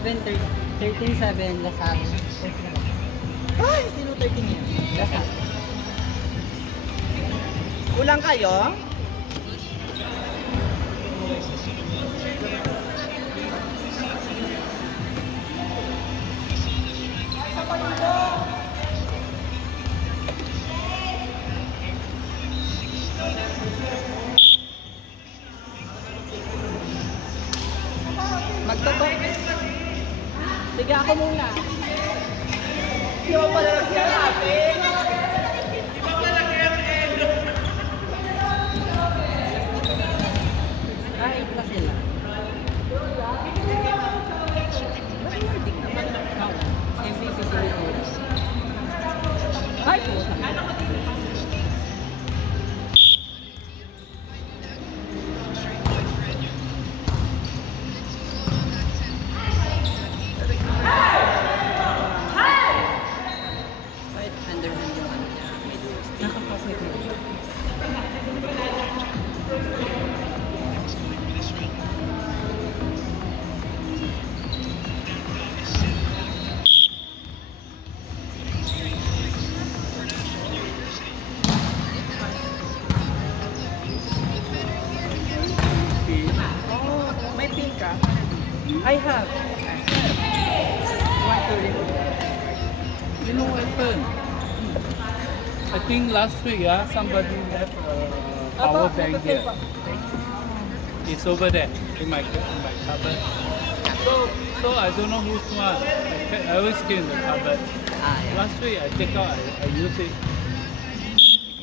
13.7 Lasal. Ay, sino 13 yan? Lasal. Kulang kayo? Magtotoo. Sige, ako muna. Hindi mo pala siya natin. Ay, ito sila. MVP sila. Ay, Kahit underhand yung ano niya. Nakakapit mo. Oh, may pink ka? I have. Want to remove? You know what happened? I think last week, somebody left a power bank here. It's over there in my cupboard. So I don't know whose one. I always keep in the cupboard. Last week I take out, I use it.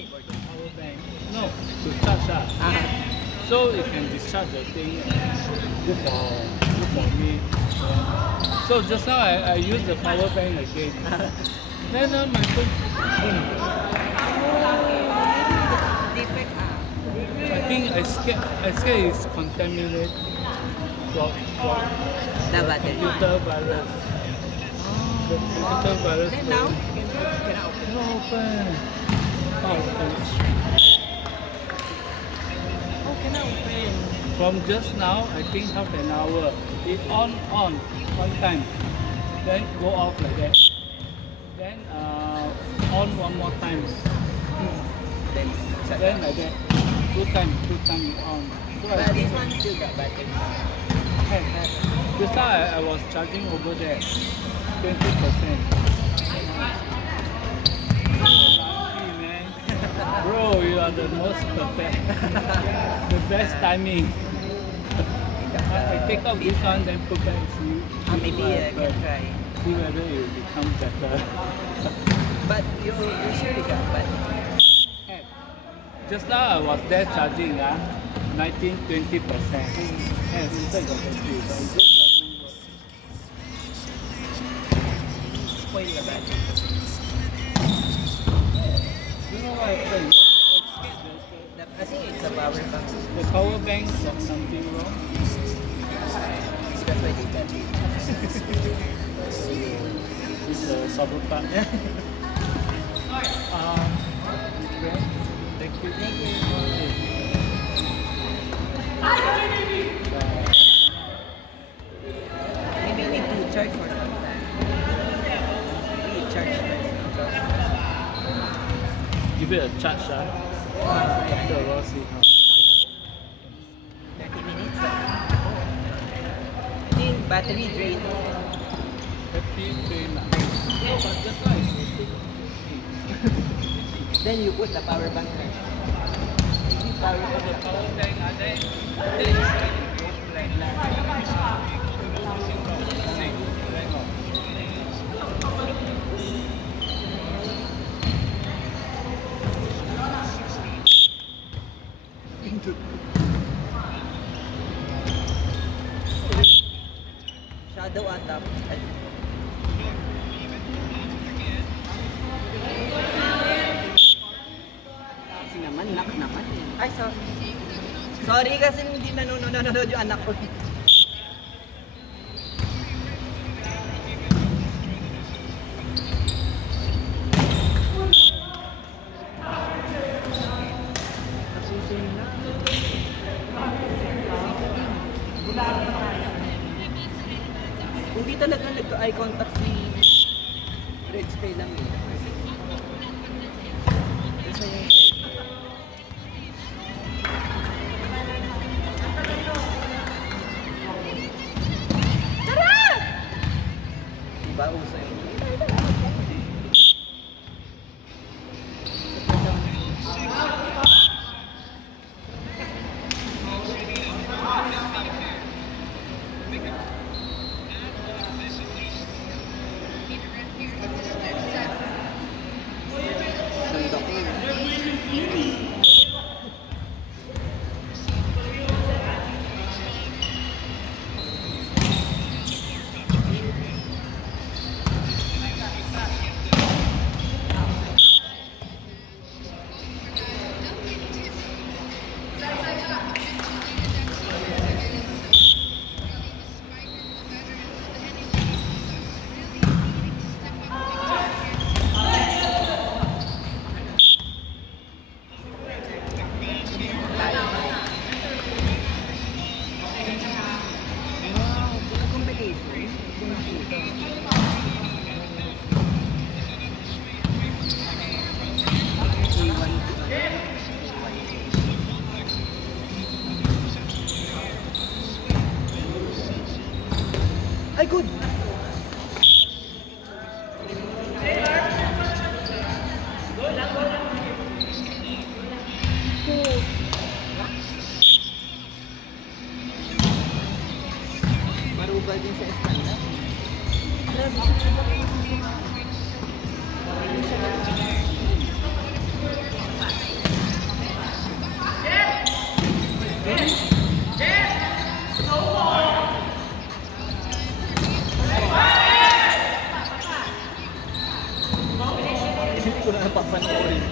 Power bank. No, to charge. So it can discharge the thing. Good for me. So just now I use the power bank again. Then my phone. Defect I think I scared it's contaminated from the battery. computer virus. The computer virus. Then now, can I open? No open. Oh, Oh, can I open? from just now, I think half an hour. It on one time, then go off like that. Then on one more time. Then like that. Two time on. So But this one still got battery. Just now I was charging over there, 20%. Lucky man. Bro, you are the most perfect. The best timing. I take out this one, then put back, see. Maybe I can try. See whether it will become better. But you sure you got battery? Just now I was there charging 19-20%. And inside got battery, but it just doesn't work. Spoil the battery. You know what happened? I think it's a power bank. The power bank got something wrong. That's why they got it. It's a sabotage. Okay. Thank you. Thank you. Maybe you need to charge for some time. Maybe you charge first. Give it a charge, after a while, see how. 30 minutes. I think battery drain. Happy train. No, but just now it's still Then you put the power bank there. Power bank. the power bank are there. Shadow at top. Kasi naman, knock naman. Ay, sorry. Sorry kasi hindi nanonood yung anak ko. Hindi talaga nagka-eye contact si Reg kay lang eh. Isa yung set. Diba uso yun? Ganda ko. Ay, good! Marugal din sa Espanya. Hindi ko na napapanoorin.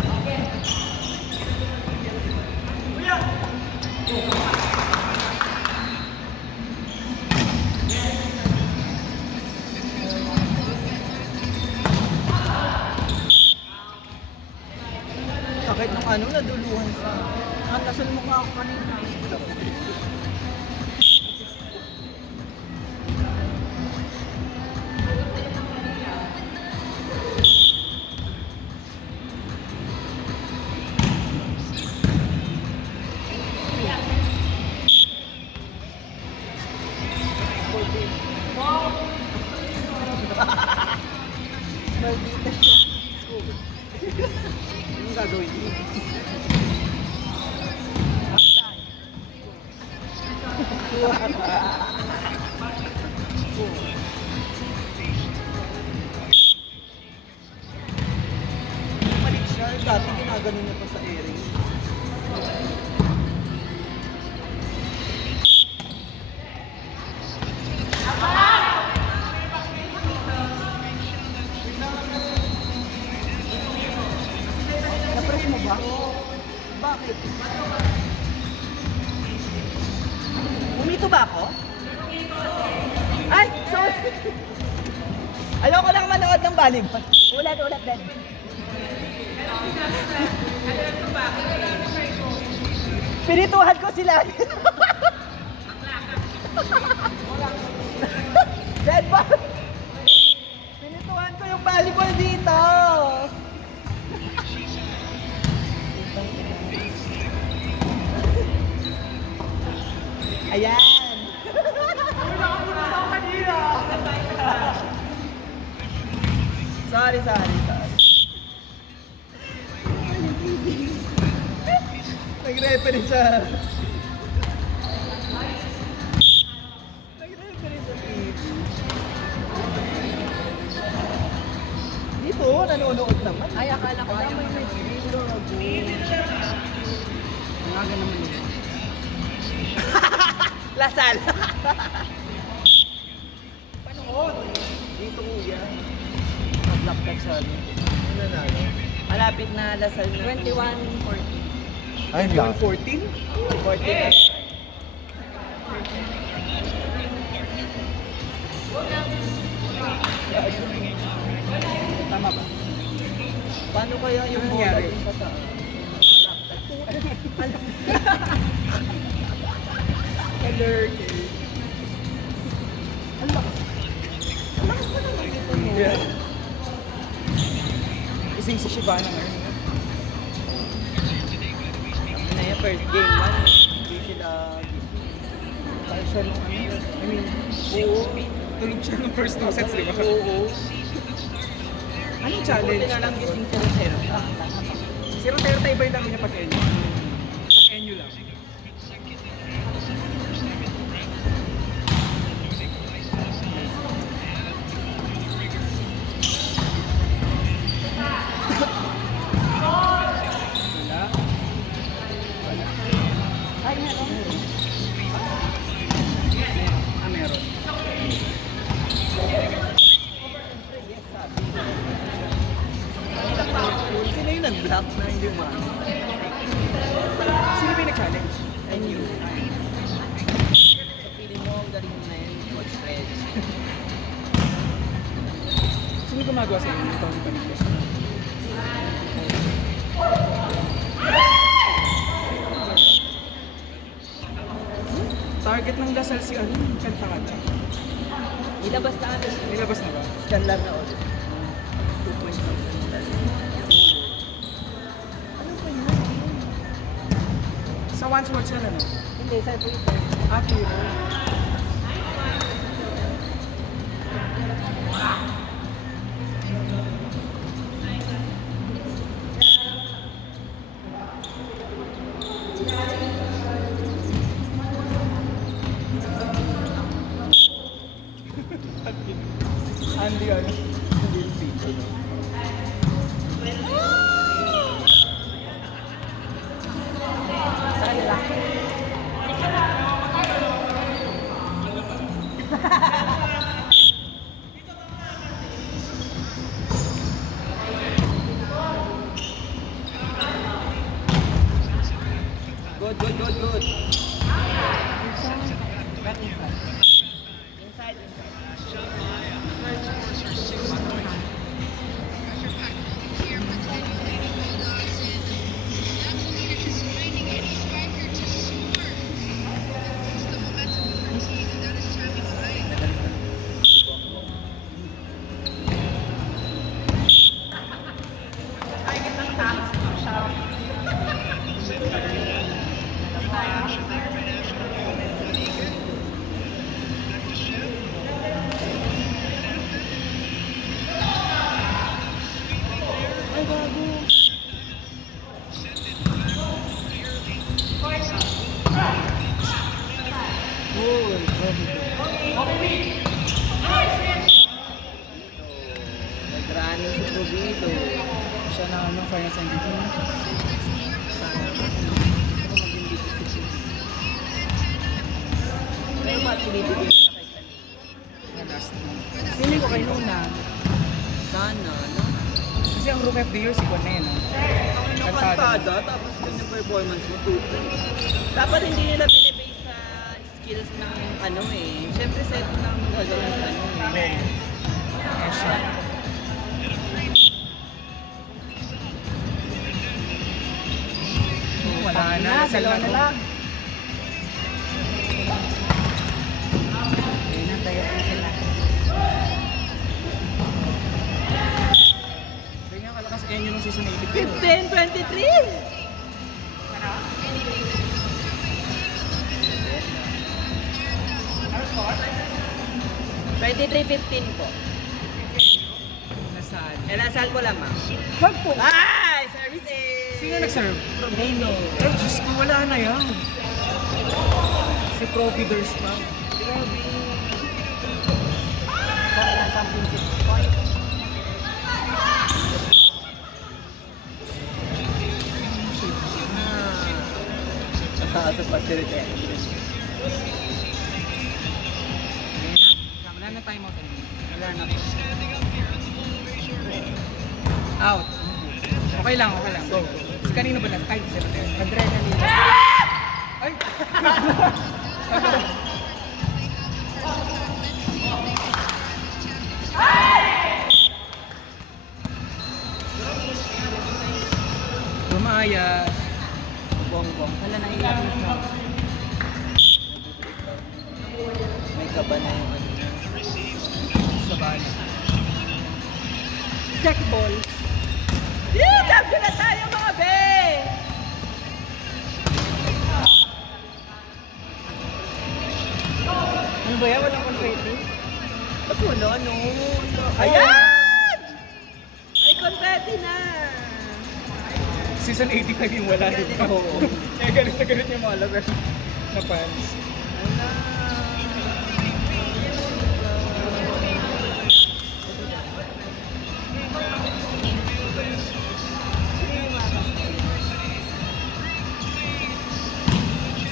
Sakit ng ano, naduluhan sa... Nasaan mo nga ako kanina. Maldita siya. Anong gagawin mo? Malik siya. Dati ginaganon niya pa sa airing. Na-press mo ba? Bakit? Umito ba ako? Ay! Sorry! Ayoko lang manood ng volleyball. Ulat, Ben. Pinituhan ko sila. Dead ball! Pinituhan ko yung volleyball dito. Ayan. Sorry. Nag-referee sa... Dito, nanonood naman. Ay, akala ko may nag-video. Nangaga naman yun. Lasal! Panood! Dito kuya. Mag-laptop sa ano. Ano nanalo? Malapit na Lasal na. 21-14. Ay, Yung lang. 14? 14. Tama ba? Paano kaya yung bola yung sa taas? Alert. Ang lakas. Yeah. Ising si Shibana ngayon. Ano na yung first game man? Hindi sila Kaya siya nung ano. I mean, oo. Tulog siya nung first 2 sets, di ba? Oo. Anong Buti challenge? na lang gising sila zero. Si Roterta iba yung laro niya pag Enyo. Pag Enyo lang. Wala. Ay, meron. Ah, meron. Sino yung nag-block na hindi mo? Sino ba yung nag-challenge? I knew. Sa feeling mo, ang galing mo na yun. Coach Fred. Sino gumagawa sa inyo? Ito ang paniglas. Target ng Lasal si ano? Kanta-kanta. Ilabas na ano. Nilabas na ba? Scan lang na ulit. 2.5. Sa One Sports yan ano? Hindi, sa Twitter. Ah, Twitter. Andy ano? Sa kanila. Good, good, good, good. Back inside. Inside, inside. Nag-running si Tubito. Siya na ano, finals MVP. Pero ba't binibigyan nila kay Kali? Na last na. Feeling ko kay Luna. Sana, no? Kasi ang Room of the Year si Juan na yun. Ano kantada, tapos yung performance mo, tuto. Dapat hindi nila binibase sa skills ng ano eh. Siyempre set ng gagawin ng ano eh. Eh siya. Wala na, Lasal na to. Ayun na, tayo po sila. Ganyan kalakas Enyo nung season 82. 15-23! 23-15 po. Lasal. Lasal ko lang, ma'am. Wag po. Ay! Service eh! Sino nag-serve? Nino. Eh, Diyos ko, wala na yan. Si Providers pa. Grabe. Okay lang, something 6 points. Nakaasa pa si Rite. Wala na timeout. Wala na. Out. Okay lang, okay lang. Go. Si kanino ba na-type si Rotel? Adrenaline. Ay! Lumaya. Bongbong. Wala na ilang siya. May kaba na yung ano. Sa bali. Check ball. Yeah, champion na tayo mga be! Ano ba yan? Walang confetti? Ba't wala, no? Ayan! Ay, confetti na! Season 85 yung wala, di ba? Oo. Eh, ganun na ganun yung mga lagar na fans.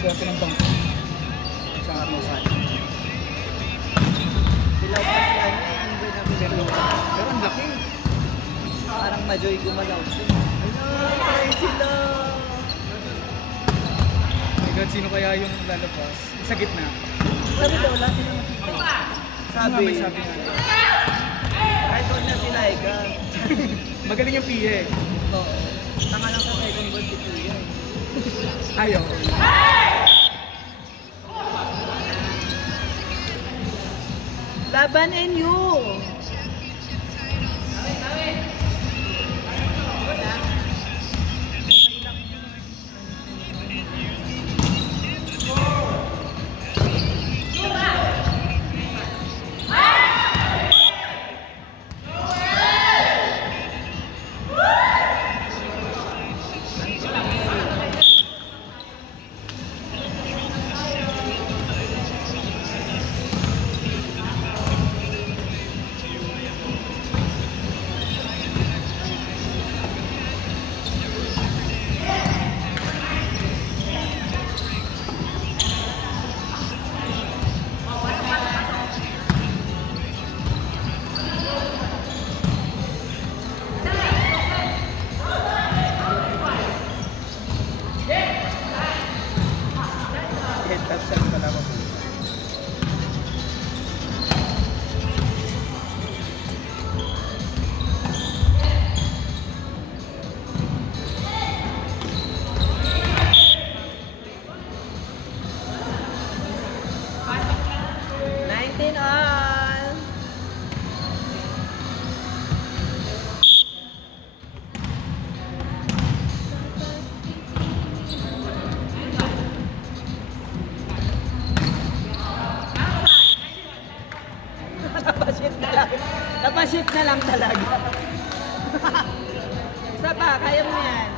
Swerte ng bangko. Sa araw sa akin. Dilaw kasi ano, hindi namin Pero ang laki. parang majoy gumalaw siya. Ay, sila! My God, sino kaya yung lalabas? Sa gitna. Sabi daw, wala sila makita. Sabi. May sabi nga. Kahit huwag na sila, ika. Magaling yung PA. Oo. Tanga lang sa second ball si Kuya. Ayaw. Laban NU! Head touch siya pala ako. Nineteen all! Napashit na lang. Napashit na lang talaga. Isa pa, kaya mo yan.